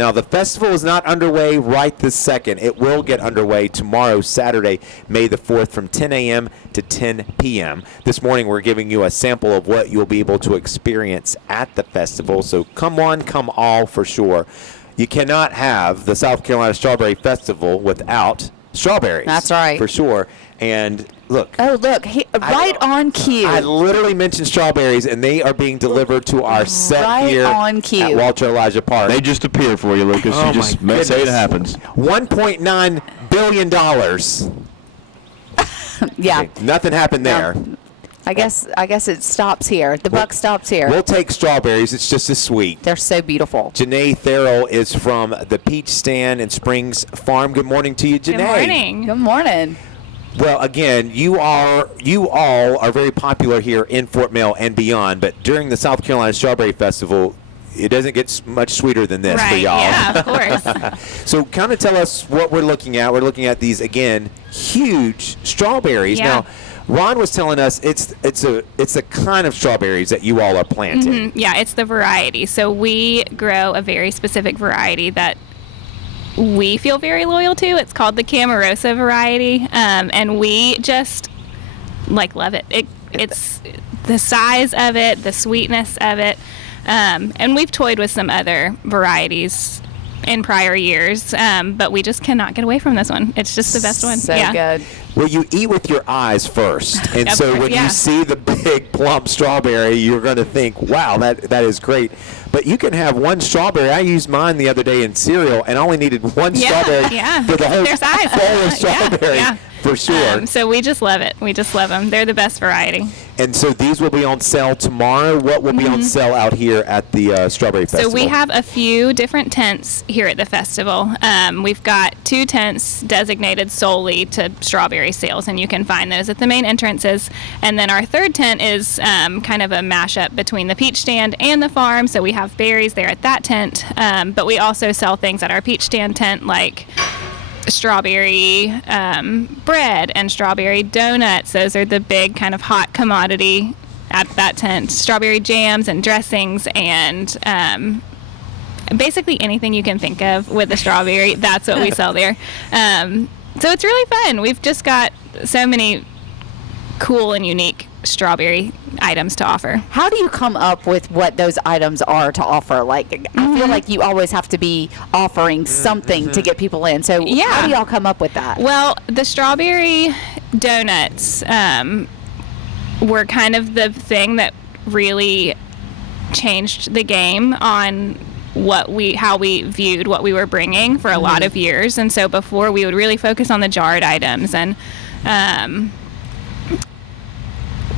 Now, the festival is not underway right this second. It will get underway tomorrow, Saturday, May the 4th, from 10 a.m. to 10 p.m. This morning, we're giving you a sample of what you'll be able to experience at the festival. So come one, come all for sure. You cannot have the South Carolina Strawberry Festival without strawberries. That's right. For sure. And look. Oh, look. Right on cue. I literally mentioned strawberries, and they are being delivered to our set right here on cue. at Walter Elijah Park. They just appear for you, Lucas. Oh, you just my say it goodness. happens. $1.9 billion. Yeah. Okay, nothing happened there. I guess it stops here. The buck stops here. We'll take strawberries. It's just as sweet. They're so beautiful. Jene Therrell is from the Peach Stand in Springs Farm. Good morning to you, Jene. Good morning. Good morning. Well, again, you all are very popular here in Fort Mill and beyond, but during the South Carolina Strawberry Festival, it doesn't get much sweeter than this for y'all. Yeah, of course. So kind of tell us what we're looking at. We're looking at these, again, huge strawberries. Yeah. Now, Ron was telling us it's a kind of strawberries that you all are planting. Mm-hmm. Yeah, it's the variety. So we grow a very specific variety that we feel very loyal to. It's called the Camarosa variety, and we just love it. It's the size of it, the sweetness of it, and we've toyed with some other varieties in prior years, but we just cannot get away from this one. It's just the best one. So yeah. good. Well, you eat with your eyes first, and Of so course, when yeah. you see the big plump strawberry, you're going to think, wow, that is great. But you can have one strawberry. I used mine the other day in cereal, and I only needed one strawberry for the whole Their size. bowl of strawberry, Yeah. for sure. So we just love it. We just love them. They're the best variety. And so these will be on sale tomorrow. What will be on sale out here at the Strawberry Festival? So we have a few different tents here at the festival. We've got 2 tents designated solely to strawberry sales, and you can find those at the main entrances. And then our 3rd tent is kind of a mashup between the peach stand and the farm. So we have berries there at that tent, but we also sell things at our peach stand tent like strawberry bread and strawberry donuts. Those are the big kind of hot commodity at that tent. Strawberry jams and dressings and basically anything you can think of with a strawberry, that's what we sell there. So it's really fun. We've just got so many cool and unique strawberry items to offer. How do you come up with what those items are to offer? Like, I feel like you always have to be offering something to get people in. So how do y'all come up with that? Well, the strawberry donuts were kind of the thing that really changed the game on how we viewed what we were bringing for a lot of years. And so before, we would really focus on the jarred items and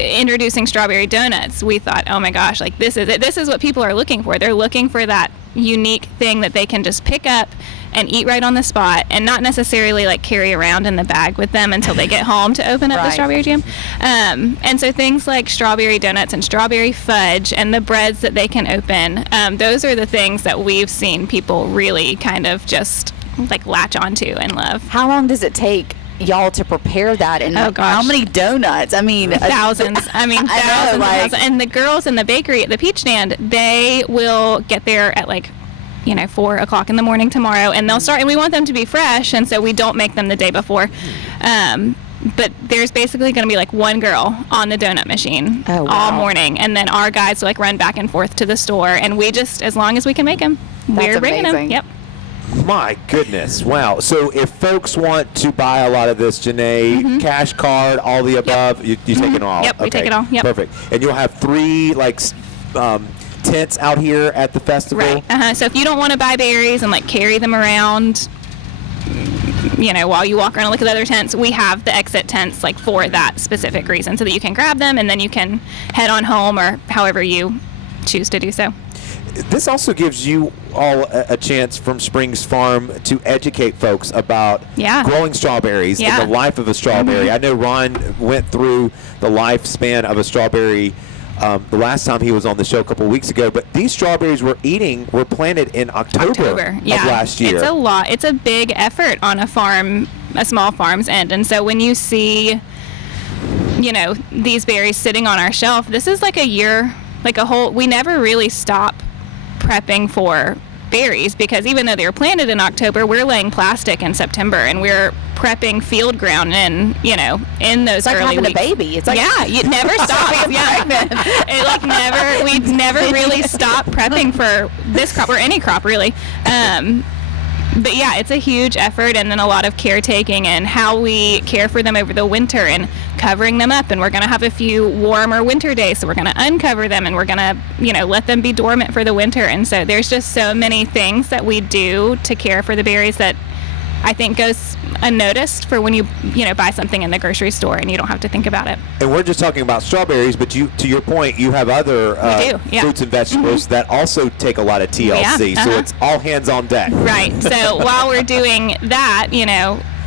introducing strawberry donuts, we thought, oh my gosh, like this is it. This is what people are looking for. They're looking for that unique thing that they can just pick up and eat right on the spot and not necessarily like carry around in the bag with them until they get home to open up the strawberry jam. And so things like strawberry donuts and strawberry fudge and the breads that they can open, those are the things that we've seen people really kind of just like latch onto and love. How long does it take y'all to prepare that, and how many donuts? I mean, thousands. I mean, thousands. And the girls in the bakery at the peach stand, they will get there at 4 o'clock in the morning tomorrow, and they'll start, and we want them to be fresh, and so we don't make them the day before. But there's basically going to be one girl on the donut machine all morning, and then our guys run back and forth to the store, and we just, as long as we can make them, we're bringing them. Yep. My goodness. Wow. So if folks want to buy a lot of this, Jene, cash card, all the above, you take it all? Yep, we take it all. Yep. Perfect. And you'll have 3 tents out here at the festival? Right. So if you don't want to buy berries and carry them around, while you walk around and look at the other tents, we have the exit tents for that specific reason, so that you can grab them and then you can head on home or however you choose to do so. This also gives you all a chance from Springs Farm to educate folks about growing strawberries and the life of a strawberry. I know Ron went through the lifespan of a strawberry the last time he was on the show a couple weeks ago, but these strawberries we're eating were planted in October of last year. It's a lot. It's a big effort on a small farm's end. And so when you see, these berries sitting on our shelf, this is a year, we never really stop prepping for berries, because even though they were planted in October, we're laying plastic in September, and we're prepping field ground in those It's like early having weeks. a baby. It's like It never stops. It like never. We never really stop prepping for this crop or any crop really. But yeah, it's a huge effort, and then a lot of caretaking and how we care for them over the winter and covering them up. And we're going to have a few warmer winter days, so we're going to uncover them, and we're going to, let them be dormant for the winter. And so there's just so many things that we do to care for the berries that I think goes unnoticed for when you buy something in the grocery store and you don't have to think about it. And we're just talking about strawberries, but to your point, you have other fruits and vegetables that also take a lot of TLC. So it's all hands on deck. Right. So while we're doing that,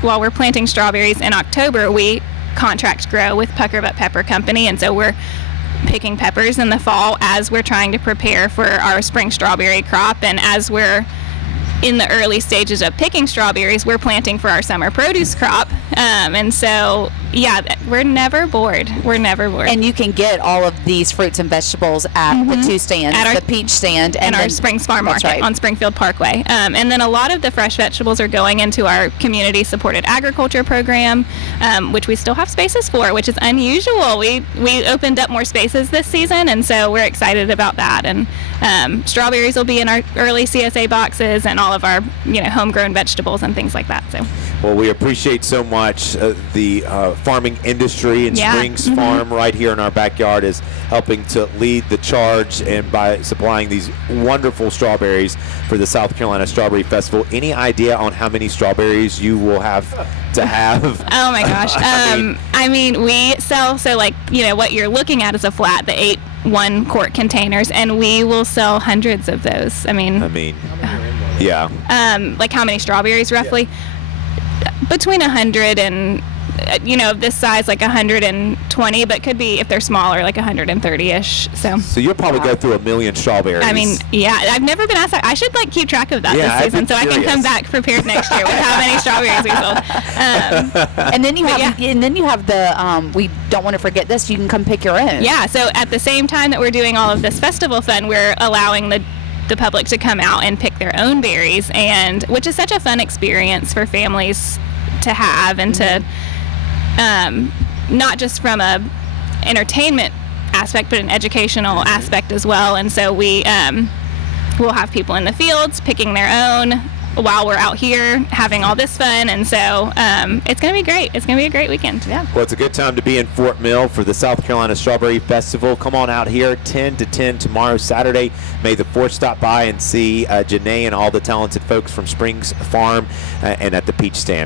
while we're planting strawberries in October, we contract grow with Pucker Butt Pepper Company, and so we're picking peppers in the fall as we're trying to prepare for our spring strawberry crop. And as we're in the early stages of picking strawberries, we're planting for our summer produce crop. And so, we're never bored. We're never bored. And you can get all of these fruits and vegetables at the two stands, At our- the peach stand, and our Springs Farm That's Market right. on Springfield Parkway. And then a lot of the fresh vegetables are going into our community supported agriculture program, which we still have spaces for, which is unusual. We opened up more spaces this season, and so we're excited about that. And strawberries will be in our early CSA boxes, and all of our homegrown vegetables and things like that. So Well, we appreciate so much the farming industry, and Springs Farm right here in our backyard is helping to lead the charge, and by supplying these wonderful strawberries for the South Carolina Strawberry Festival. Any idea on how many strawberries you will have to have? Oh my gosh. I mean, we sell, so what you're looking at is a flat, the 8 1-quart containers, and we will sell hundreds of those. Yeah. Like how many strawberries roughly? Between 100 and, this size, like 120, but could be, if they're smaller, like 130-ish. So you'll probably go through 1 million strawberries. I've never been asked that. I should keep track of that this season, so I can come back prepared next year with how many strawberries we sold. And then you have the we don't want to forget this. You can come pick your own. Yeah. So at the same time that we're doing all of this festival fun, we're allowing the public to come out and pick their own berries, and which is such a fun experience for families to have, and to not just from a entertainment aspect, but an educational aspect as well. And so we we'll have people in the fields picking their own while we're out here having all this fun. And so it's going to be great. It's going to be a great weekend. Yeah. Well, it's a good time to be in Fort Mill for the South Carolina Strawberry Festival. Come on out here 10 to 10 tomorrow, Saturday. May the 4th stop by and see Jene and all the talented folks from Springs Farm and at the Peach Stand.